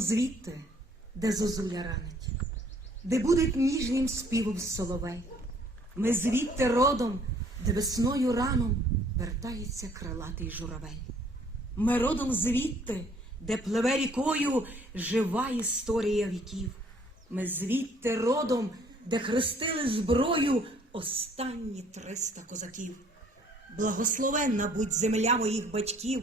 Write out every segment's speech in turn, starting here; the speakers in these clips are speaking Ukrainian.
звідти, де зозуля ранить, де буде ніжнім співом соловей. Ми звідти родом, де весною раном вертається крилатий журавель. Ми родом звідти, де пливе рікою жива історія віків. Ми звідти родом, де хрестили зброю останні триста козаків. Благословенна будь земля моїх батьків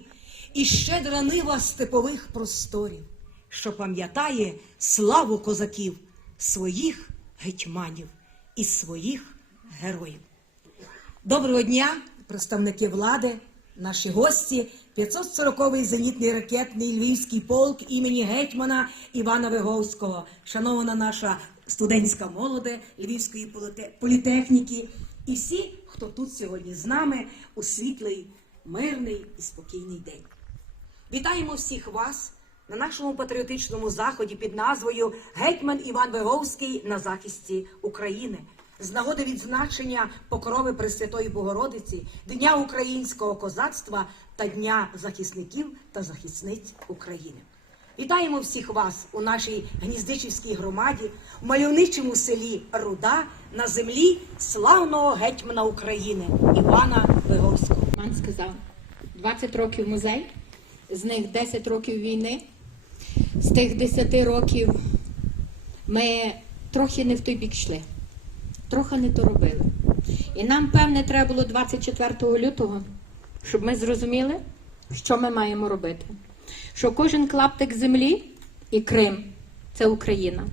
і щедра нива степових просторів, що пам'ятає славу козаків, своїх гетьманів і своїх героїв. Доброго дня, представники влади, наші гості, 540-й зенітний ракетний львівський полк імені гетьмана Івана Виговського, шанована наша студентська молоде Львівської політехніки і всі, хто тут сьогодні з нами у світлий, мирний і спокійний день. Вітаємо всіх вас на нашому патріотичному заході під назвою Гетьман Іван Виговський на захисті України. З нагоди відзначення покрови Пресвятої Богородиці, Дня українського козацтва та Дня захисників та захисниць України. Вітаємо всіх вас у нашій гніздичівській громаді, в мальовничому селі Руда на землі славного гетьмана України Івана Виговського. Пан сказав, 20 років музей, з них 10 років війни. З тих 10 років ми трохи не в той бік йшли, трохи не то робили. І нам, певне, треба було 24 лютого, щоб ми зрозуміли, що ми маємо робити. Що кожен клаптик землі і Крим це Україна.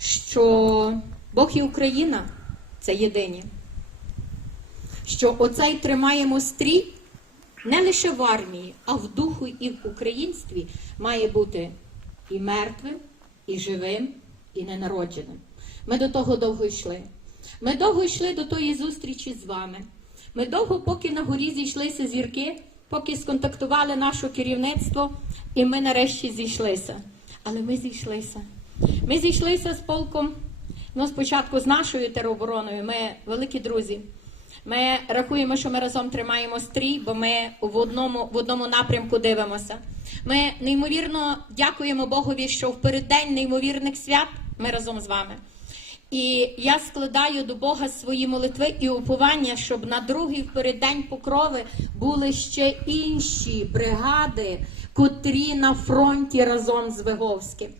Що Бог і Україна це єдині що оцей тримаємо стрій не лише в армії, а в духу і в українстві має бути і мертвим, і живим, і ненародженим. Ми до того довго йшли. Ми довго йшли до тої зустрічі з вами. Ми довго, поки на горі зійшлися зірки, поки сконтактували наше керівництво, і ми нарешті зійшлися. Але ми зійшлися. Ми зійшлися з полком. Ну, спочатку з нашою теробороною. Ми великі друзі. Ми рахуємо, що ми разом тримаємо стрій, бо ми в одному, в одному напрямку дивимося. Ми неймовірно дякуємо Богові, що в переддень неймовірних свят ми разом з вами. І я складаю до Бога свої молитви і уповання, щоб на другий переддень покрови були ще інші бригади, котрі на фронті разом з Виговським.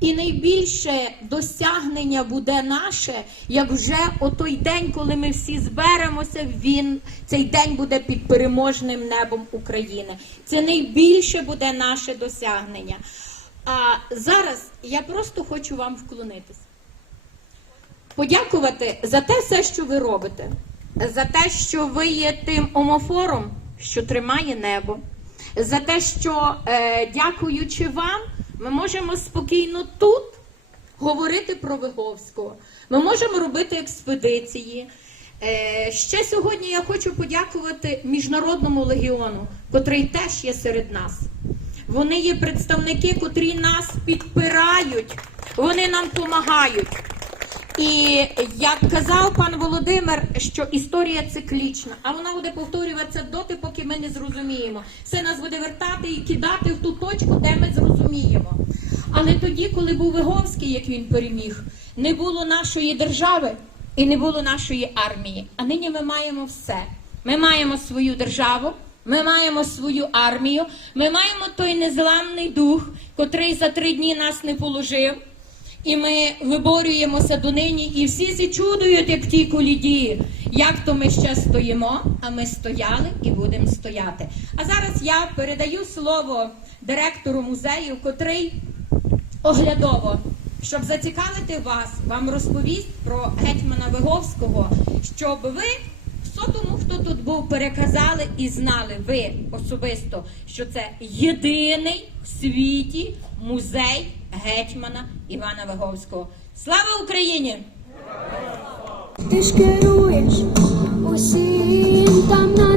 І найбільше досягнення буде наше, як вже о той день, коли ми всі зберемося, він цей день буде під переможним небом України. Це найбільше буде наше досягнення. А зараз я просто хочу вам вклонитися. Подякувати за те все, що ви робите, за те, що ви є тим омофором, що тримає небо, за те, що, е, дякуючи вам, ми можемо спокійно тут говорити про Виговського. Ми можемо робити експедиції. Е, ще сьогодні я хочу подякувати Міжнародному легіону, котрий теж є серед нас. Вони є представники, котрі нас підпирають, вони нам допомагають. І як казав пан Володимир, що історія циклічна, а вона буде повторюватися доти, поки ми не зрозуміємо. Все нас буде вертати і кидати в ту точку, де ми зрозуміємо. Але тоді, коли був Виговський, як він переміг, не було нашої держави і не було нашої армії. А нині ми маємо все. Ми маємо свою державу, ми маємо свою армію, ми маємо той незламний дух, котрий за три дні нас не положив. І ми виборюємося донині, і всі зачудують, як в тій як то ми ще стоїмо, а ми стояли і будемо стояти. А зараз я передаю слово директору музею, котрий оглядово, щоб зацікавити вас, вам розповість про гетьмана Виговського, щоб ви все тому, хто тут був, переказали і знали ви особисто, що це єдиний в світі музей гетьмана Івана Виговського. Слава Україні! Ти ж керуєш усім там на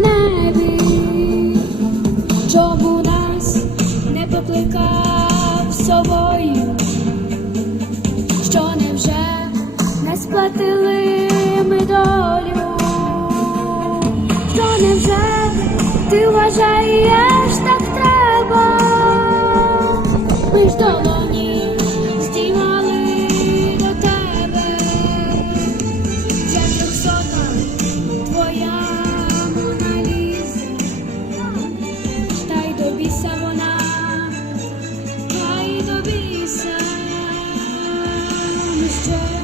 time.